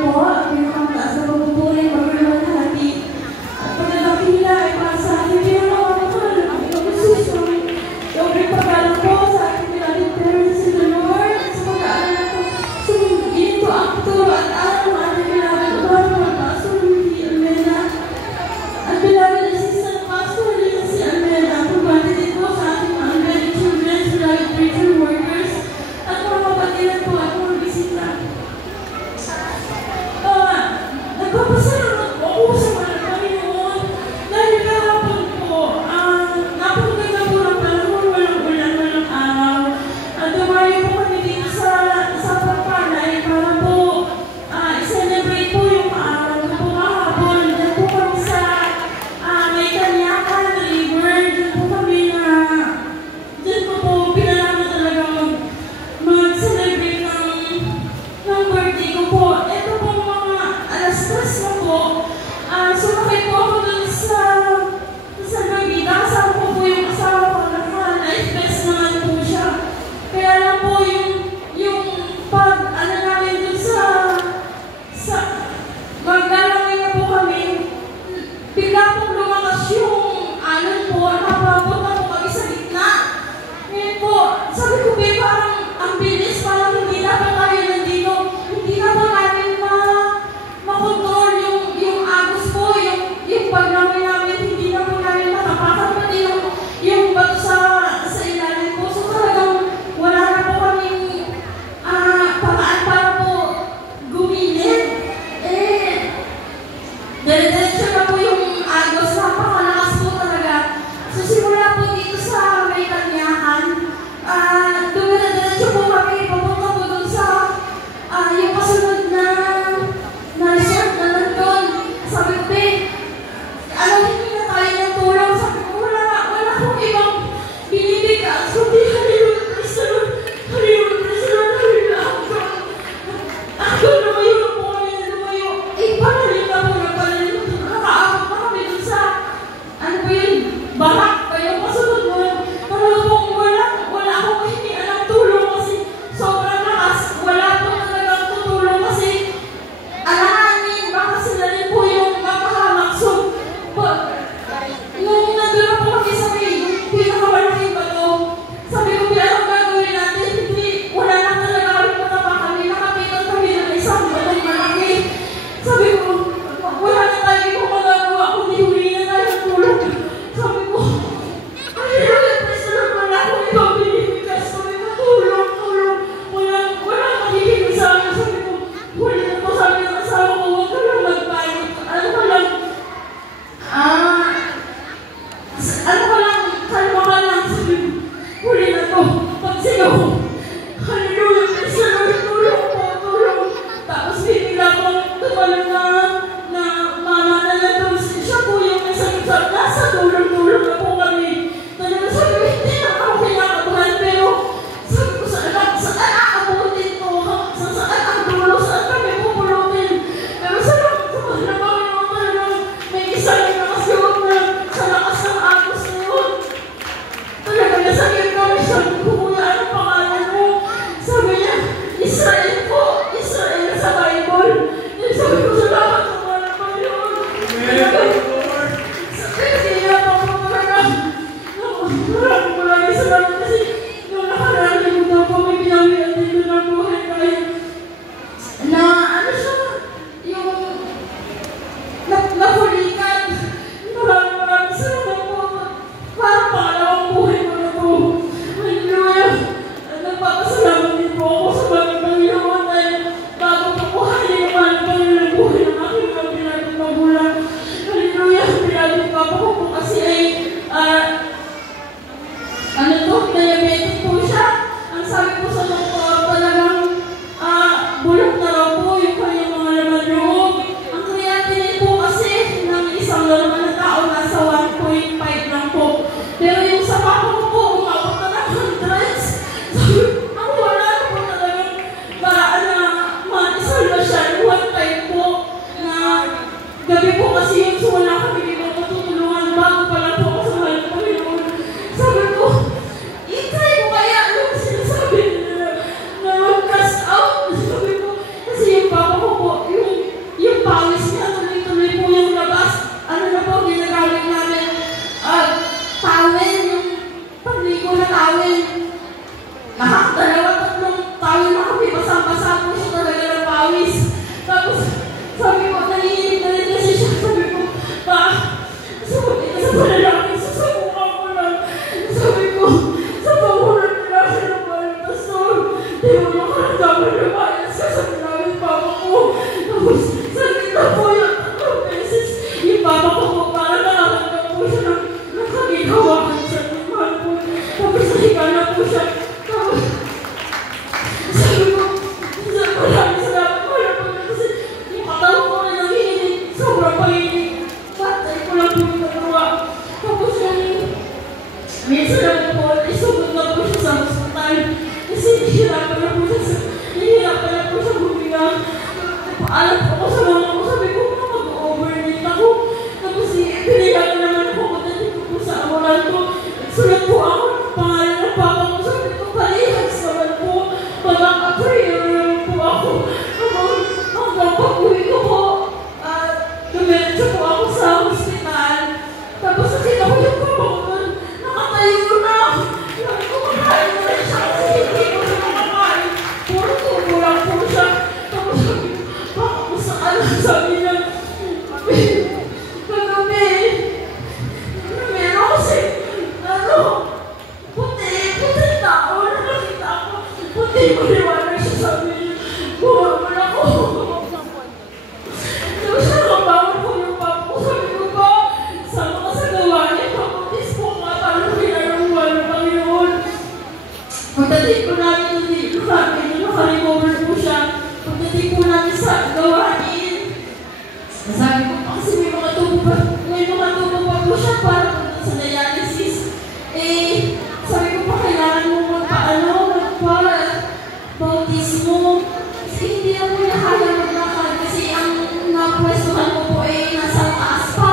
po, ang pinakamataas na pagpupuri, pagkakalahati. At pagkakapila ay para sa ating pinakamahal, ang pagkasusyo. Yung pagpapala po sa ating pinating parents in the Lord, at sa pag-aaral ko, sumingin po ang turo at araw ng ating kailangan upang magpasuluhi, Almena. At beloved assistant pastor, din si Almena, pagpati din po sa ating mga unready children, sila preacher workers, at mga kapatiran po at mga bisita. Tapos, sabi ko, nanginginig na rin kasi siya. Sabi ko, pa, sabi ka sa panalangin, sasabukan ko lang. Sabi ko, sa pamulan nila siya ng mga pastor, di mo makaramdaman na mayas ka sa pinamit papa ko. Tapos, sabi na po yung 3 beses, yung papa ko po, para nakaramdam po siya ng nakaginawakan sa mahal po. Tapos, nahiga na po siya. Tapos, sabi ko, maraming salamat mahal po kasi yung katawan ko na nangihinig, sobrang panginig. Patay ko lang po yung nagawa. Tapos yung minsan naman po, isugod na po siya sa hospital. Kasi nahihirapan na po siya huminga. Alam po ko sa mga ko, sabi ko, mag-overnight ako. Tapos pinilagan naman ako, pagdating ko po sa amulan ko. Sulat po ako ng pangalan ng papa ko. Sabi ko, palihas naman po. Mag-prayer naman po ako. Hanggang pag-uwi ko po, dumiretso po ako sa hospital. Tapos nakita ko yung papa ko doon, nakatayo na. Sabi ko, makain na rin siya kasi hindi ko na makakain. Puro tubo lang po siya. Tapos sabi ko, baka ko saan? Sabi niya, kagabi, meron kasi, puti tao, nakakita ako. Puti ko liwanag siya, sabi niya, buhaman ako. Tapos nakabangon ko yung papa ko, sabi ko ba, sama ka sa gawain, paputis po nga, parang pinararuhan ng Panginoon. Pagdating po namin dito, naka-recover po siya. Pagdating po namin sa gawain, sabi ko pa kasi may mga tubo pa po siya para sa dialysis. Sabi ko pa, kailangan mo magpa-bautismo. Kasi hindi ako nakaya maglakad kasi ang napwestuhan ko po nasa taas pa.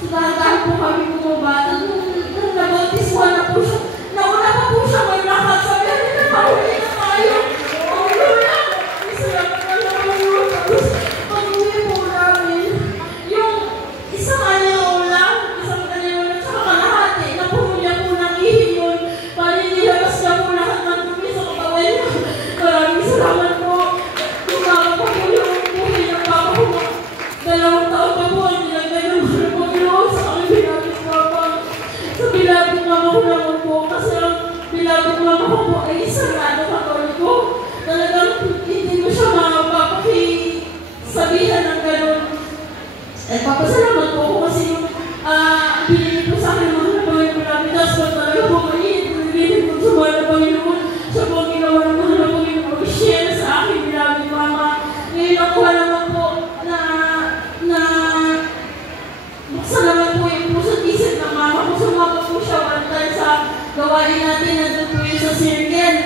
So dahan-dahan po kami bumaba. Nung nabautismuhan na po siya, nauna pa po siya maglakad. Sabi natin, mahuli na tayo. Hallelujah! Isalamat na naman yun. Tapos pag-uwi po namin, yung isang kanyola, tsaka kalahati, napuno niya po ng ihing yun. Nilabas niya po lahat ng dumi sa katawan niya. Maraming salamat po. Tumawa pa po yung buhay ng papa ko. 2 taon pa po ang nilagay ng mga Panginoon sa aking bilabing mama. Sa bilabing mama ko naman po. Kasi ang bilabing mama ko po ay sarado katoliko. Talagang hindi mo siya mapapakisabihan ng gano'n. Papasalamat po ako kasi yung binili po sa akin ng mga Panginoon namin. Tapos po talaga po pinili po sa mga Panginoon. Siya po ang ginawa ng mga Panginoon. I-share sa akin bilabing mama. Ngayon nakuha naman po na buksan naman po yung puso at isip ng mama ko. Sumama po siya one time sa gawain natin. Nandun po yun sa circle.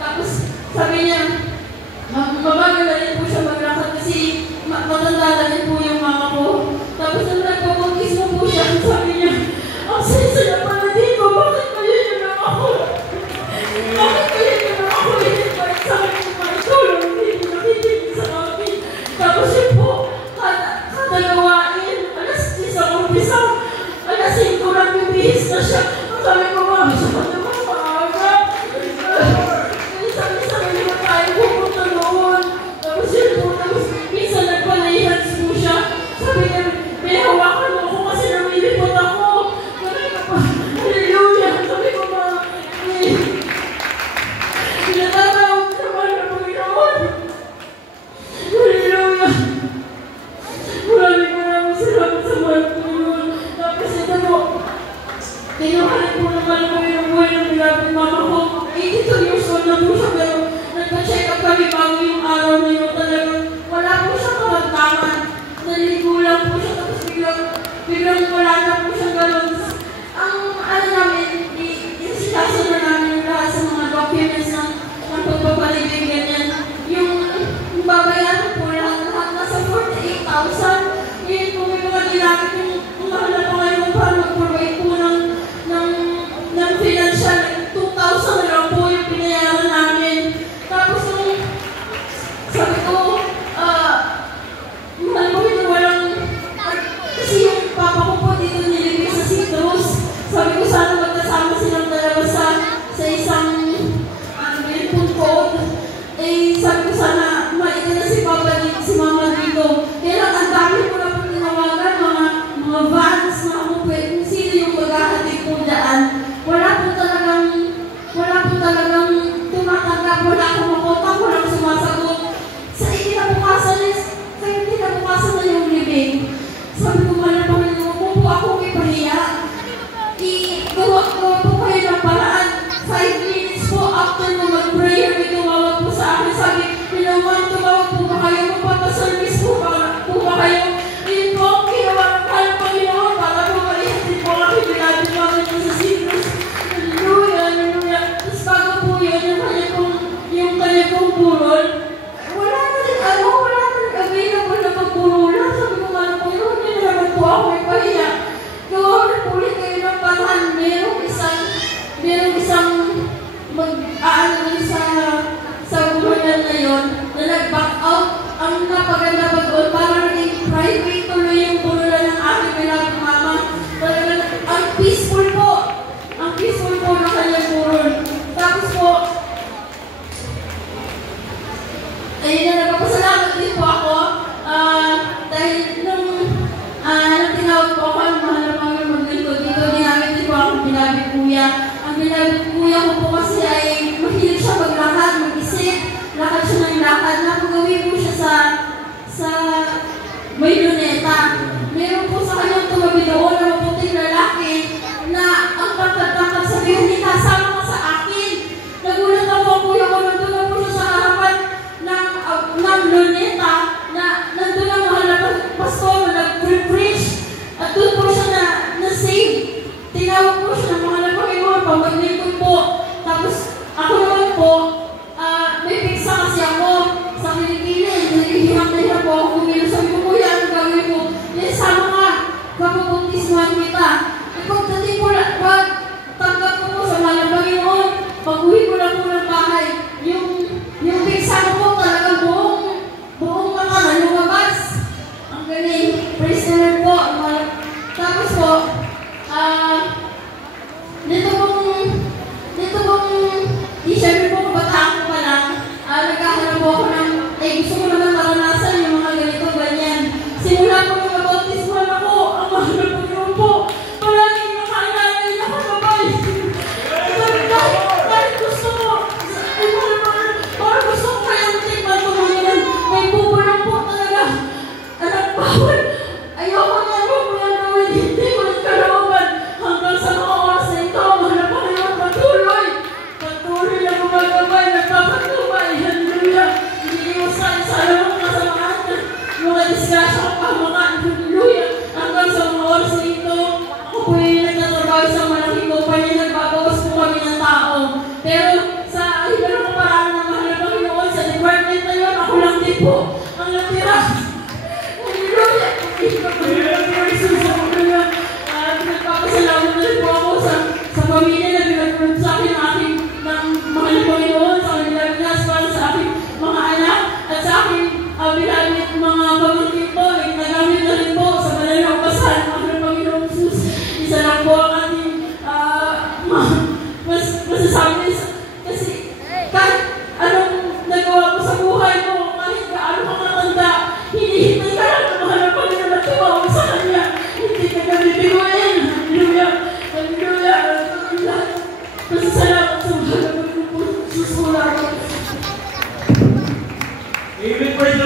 Tapos sabi niya, mabagal na rin po siya maglakad kasi matanda na rin po yung mama ko. Tapos nung nagpapag-ismo po siya, sabi niya, ang saya-saya pala dito, bakit kayo yun lang ako? Bakit kayo yun lang ako? Hindi pa rin sa akin yung mga tulong, hindi nakikinig sa akin. Tapos yun po, kada gawain, alas 10 ang umpisa, alas 5 lang yung bihis na siya. Ang sabi ko, mama, siya pa naman maaga. Sabi naman tayo pupunta noon. Tapos yun po, tapos minsan nagpalahihans po siya. Sabi niya, may hawakan mo ako kasi namilipot ako. Sabi ko pa, hallelujah. Sabi ko pa, pinatatawag naman ng Panginoon. Hallelujah. Maraming salamat sa mga Panginoon. Tapos ito po, kinuhanin po naman ko yung buhay ng bilabing mama ko. 82 years old na po siya, pero nagpa-check up kami bago yung araw na yun. Talagang wala po siyang karamdaman. Naligo lang po siya, tapos biglang wala na po siyang gano'n. Ang namin, inisikaso na namin yung lahat sa mga documents ng pagpapaligay ganyan. Yung babayaran po lahat nasa 48,000. Yun po may mga ginamit yung mahal na Panginoon para mag-provide po ng financial. 2,000 na lang po yung pinayaran namin. Tapos nung sabi ko, mahal po ito walang, kasi yung papa ko po dito nilibig sa may luneta. Meron po sa kanyang tumabi doon na maputing lalaki na ang tangkad-tangkad sabihin niya, kasama ka sa akin. Nagulat ako ang kuya ko, nandun na po siya sa harapan ng luneta na nandun ang mahal na pastor na nag-preach. At doon po siya na-save. Tinawag po siya ng mahal na Panginoon, pamaglingkod po. Tapos ako naman po, may pizza kasi ako sa Pilipinas. Nagihirap na hirap po ako kumilo. Sabi ko, kuya, ano gagawin ko? Sama ka, kapabuntismuhan kita. Pagdating ko lang, pagtanggap ko po sa mahal na Panginoon, pag-uwi ko lang po ng bahay, yung pizza ko po talaga buong mga lumabas. Ang galing. Praise the Lord po. Tapos po, dito pong December po, kabataan ko pa lang, nagkahanap po ako ng, gusto ko naman maranasan yung mga ganito, ganyan. Simula po nung mabautismuhan ako, ang mahal na Panginoon po, palaging nakailangan niya ako na bay. Kahit gusto ko, parang gusto ko kayang tikman ko ngayon, may pupulang po talaga. Anak, bawal. Ayoko niya po mula gawin, hindi ko nagkalooban. Hanggang sa mga oras na ito, mahal na Panginoon, patuloy. Patuloy na gumagabay, nagpapatubay. Hallelujah. Hindi mo sa alam mo kasamaan na mga disgrasya ko pahamakan. Hallelujah. Hanggang sa mga oras na ito, ako po yung nagtatrabaho sa malaking kumpanya, nagbabawas po kami ng tao. Pero sa iba ko parang ng mahal na Panginoon, sa department na yun, ako lang din po ang natira. Hallelujah. Nagpapasalamat na rin po ako sa pamilya na pinagpunod sa akin ng mahal na Panginoon, sa kanila binas para sa aking mga anak at sa aking binamit mga pamangkin po, nagamit na rin po sa malalang pasal ng mahal na Panginoon Jesus. Isa lang po ang ating masasabi kasi kahit anong nagawa ko sa buhay mo, kahit gaano ka matanda, hinihintay ka lang ng mahal na Panginoon at tumawag sa Kanya. Hindi ka nabibiguin. Hallelujah. Hallelujah. Masasalamat sa mahal na Panginoon. Susulat. Amen. Praise